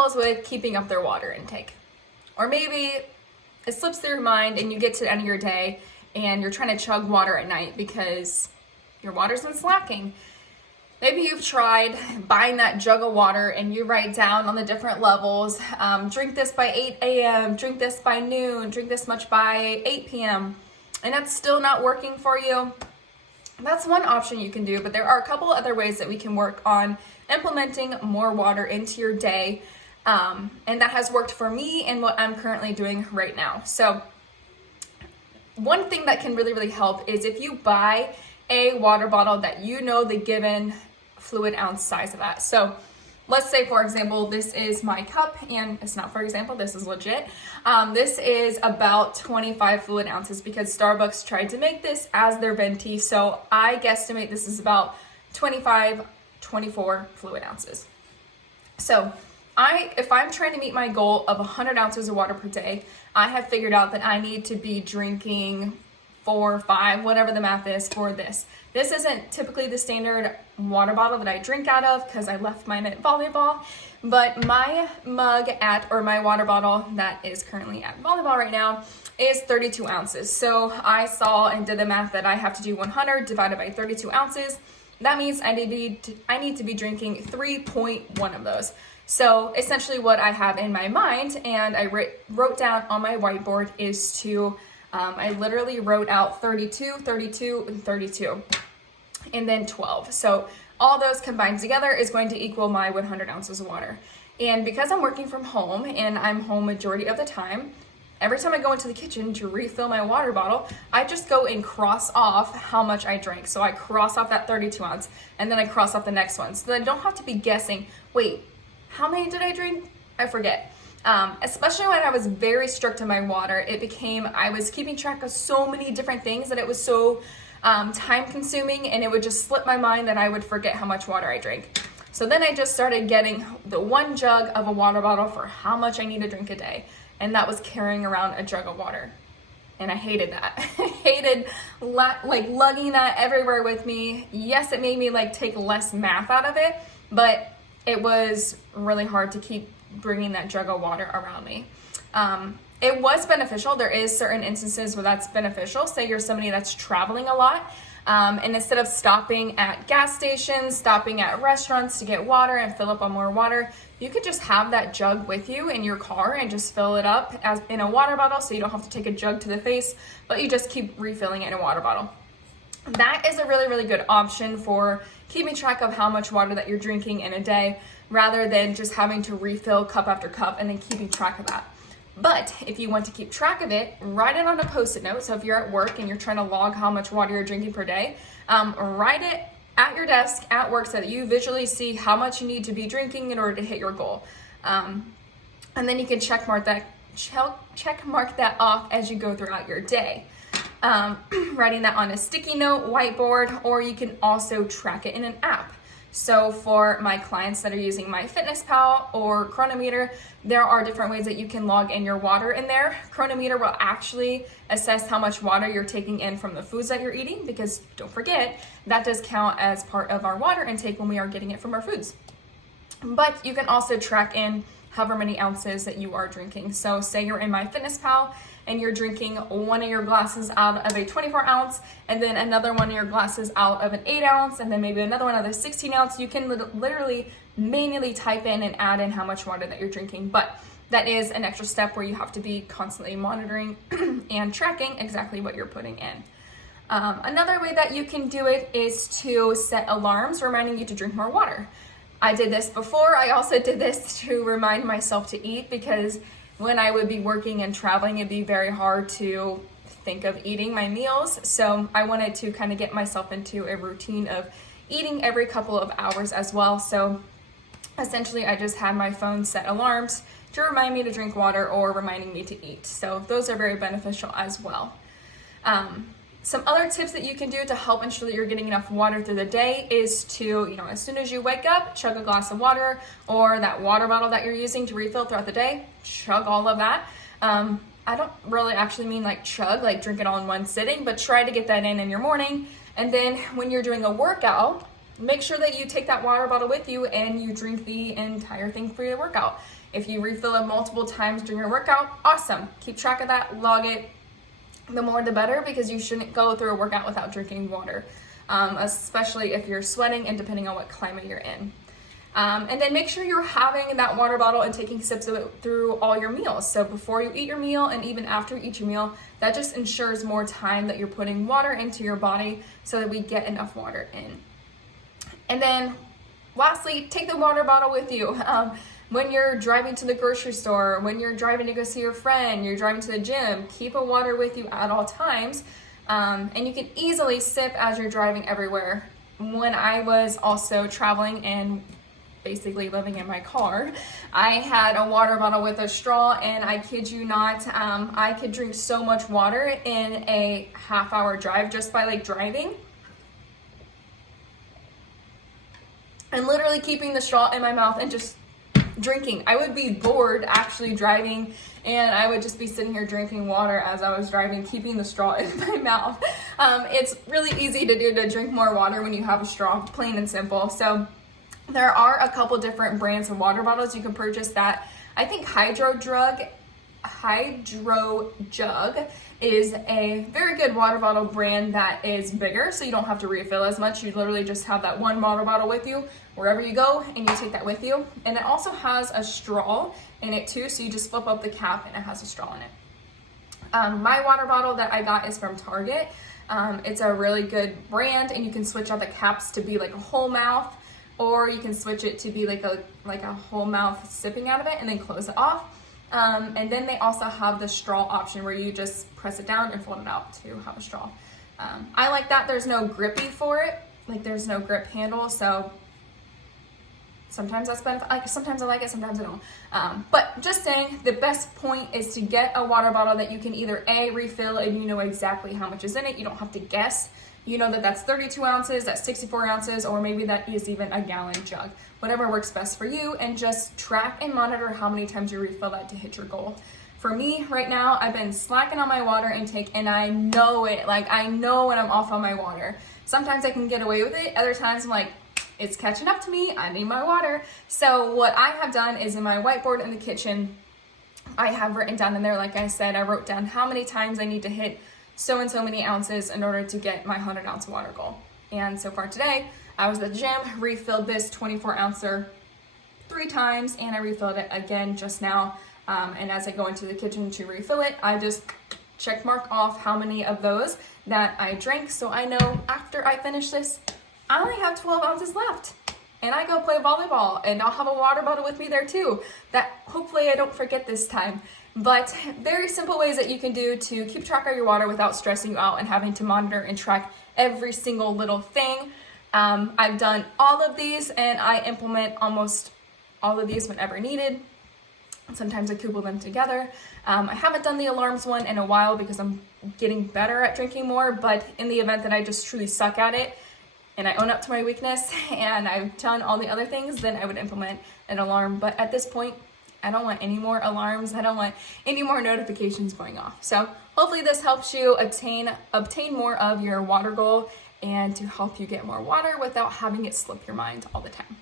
struggles with keeping up their water intake. Or maybe it slips through your mind and you get to the end of your day and you're trying to chug water at night because your water's been slacking. Maybe you've tried buying that jug of water and you write down on the different levels, drink this by 8 a.m., drink this by noon, drink this much by 8 p.m., and that's still not working for you. That's one option you can do, but there are a couple other ways that we can work on implementing more water into your day, and that has worked for me and what I'm currently doing right now. So one thing that can really, really help is if you buy a water bottle that you know the given fluid ounce size of that. So let's say, for example, this is my cup, and it's not for example, this is legit. This is about 25 fluid ounces because Starbucks tried to make this as their venti. So I guesstimate this is about 24 fluid ounces. So if I'm trying to meet my goal of 100 ounces of water per day, I have figured out that I need to be drinking 4, 5, whatever the math is for this. This isn't typically the standard water bottle that I drink out of because I left mine at volleyball, but my my water bottle that is currently at volleyball right now is 32 ounces. So I saw and did the math that I have to do 100 divided by 32 ounces. That means I need to be drinking 3.1 of those. So essentially what I have in my mind and I wrote down on my whiteboard is to I literally wrote out 32, 32, and 32, and then 12. So all those combined together is going to equal my 100 ounces of water. And because I'm working from home and I'm home majority of the time, every time I go into the kitchen to refill my water bottle, I just go and cross off how much I drank. So I cross off that 32 ounce and then I cross off the next one. So that I don't have to be guessing, wait, how many did I drink? I forget. Especially when I was very strict on my water, I was keeping track of so many different things that it was so time consuming, and it would just slip my mind that I would forget how much water I drank. So then I just started getting the one jug of a water bottle for how much I need to drink a day, and that was carrying around a jug of water. And I hated that. I hated lugging that everywhere with me. Yes, it made me take less math out of it, but it was really hard to keep bringing that jug of water around me. It was beneficial. There is certain instances where that's beneficial. Say you're somebody that's traveling a lot, and instead of stopping at gas stations, stopping at restaurants to get water and fill up on more water, you could just have that jug with you in your car and just fill it up as in a water bottle, so you don't have to take a jug to the face, but you just keep refilling it in a water bottle. That is a really, really good option for keeping track of how much water that you're drinking in a day, rather than just having to refill cup after cup and then keeping track of that. But if you want to keep track of it, write it on a Post-it note. So if you're at work and you're trying to log how much water you're drinking per day, write it at your desk at work so that you visually see how much you need to be drinking in order to hit your goal. And then you can check mark that off as you go throughout your day. Writing that on a sticky note, whiteboard, or you can also track it in an app. So for my clients that are using MyFitnessPal or Chronometer, there are different ways that you can log in your water in there. Chronometer will actually assess how much water you're taking in from the foods that you're eating, because don't forget, that does count as part of our water intake when we are getting it from our foods. But you can also track in however many ounces that you are drinking. So say you're in MyFitnessPal and you're drinking one of your glasses out of a 24 ounce, and then another one of your glasses out of an 8 ounce, and then maybe another one out of a 16 ounce. You can literally manually type in and add in how much water that you're drinking. But that is an extra step where you have to be constantly monitoring and tracking exactly what you're putting in. Another way that you can do it is to set alarms reminding you to drink more water. I did this before. I also did this to remind myself to eat, because when I would be working and traveling, it'd be very hard to think of eating my meals. So I wanted to kind of get myself into a routine of eating every couple of hours as well. So essentially I just had my phone set alarms to remind me to drink water or reminding me to eat. So those are very beneficial as well. Some other tips that you can do to help ensure that you're getting enough water through the day is to, as soon as you wake up, chug a glass of water, or that water bottle that you're using to refill throughout the day, chug all of that. I don't really actually mean chug, drink it all in one sitting, but try to get that in your morning. And then when you're doing a workout, make sure that you take that water bottle with you and you drink the entire thing for your workout. If you refill it multiple times during your workout, awesome. Keep track of that, log it. The more the better, because you shouldn't go through a workout without drinking water, especially if you're sweating and depending on what climate you're in. And then make sure you're having that water bottle and taking sips of it through all your meals. So before you eat your meal and even after you eat your meal, that just ensures more time that you're putting water into your body so that we get enough water in. And then lastly, take the water bottle with you. When you're driving to the grocery store, when you're driving to go see your friend, you're driving to the gym, keep a water with you at all times. And you can easily sip as you're driving everywhere. When I was also traveling and basically living in my car, I had a water bottle with a straw, and I kid you not, I could drink so much water in a half-hour drive just by like driving. And literally keeping the straw in my mouth and just drinking. I would be bored actually driving, and I would just be sitting here drinking water as I was driving, keeping the straw in my mouth. It's really easy to do, to drink more water when you have a straw, plain and simple. So there are a couple different brands of water bottles you can purchase that I think Hydro Jug is a very good water bottle brand that is bigger, so you don't have to refill as much. You literally just have that one water bottle with you wherever you go, and you take that with you. And it also has a straw in it too, so you just flip up the cap and it has a straw in it. My water bottle that I got is from Target. It's a really good brand, and you can switch out the caps to be like a whole mouth, or you can switch it to be like a whole mouth sipping out of it and then close it off. And then they also have the straw option where you just press it down and fold it out to have a straw. I like that. There's no grippy for it. Like there's no grip handle. So sometimes that's benefit. Like sometimes I like it, sometimes I don't. But just saying, the best point is to get a water bottle that you can either refill and you know exactly how much is in it. You don't have to guess. You know that that's 32 ounces, that's 64 ounces, or maybe that is even a gallon jug. Whatever works best for you, and just track and monitor how many times you refill that to hit your goal. For me, right now, I've been slacking on my water intake, and I know it. Like, I know when I'm off on my water. Sometimes I can get away with it. Other times I'm like, it's catching up to me. I need my water. So what I have done is in my whiteboard in the kitchen, I have written down in there, like I said, I wrote down how many times I need to hit so and so many ounces in order to get my 100-ounce water goal. And so far today, I was at the gym, refilled this 24-ouncer 3 times, and I refilled it again just now. And as I go into the kitchen to refill it, I just check mark off how many of those that I drank, so I know after I finish this, I only have 12 ounces left. And I go play volleyball, and I'll have a water bottle with me there too, that hopefully I don't forget this time. But very simple ways that you can do to keep track of your water without stressing you out and having to monitor and track every single little thing. I've done all of these, and I implement almost all of these whenever needed. Sometimes I couple them together. I haven't done the alarms one in a while because I'm getting better at drinking more, but in the event that I just truly suck at it and I own up to my weakness and I've done all the other things, then I would implement an alarm. But at this point, I don't want any more alarms. I don't want any more notifications going off. So hopefully this helps you obtain more of your water goal and to help you get more water without having it slip your mind all the time.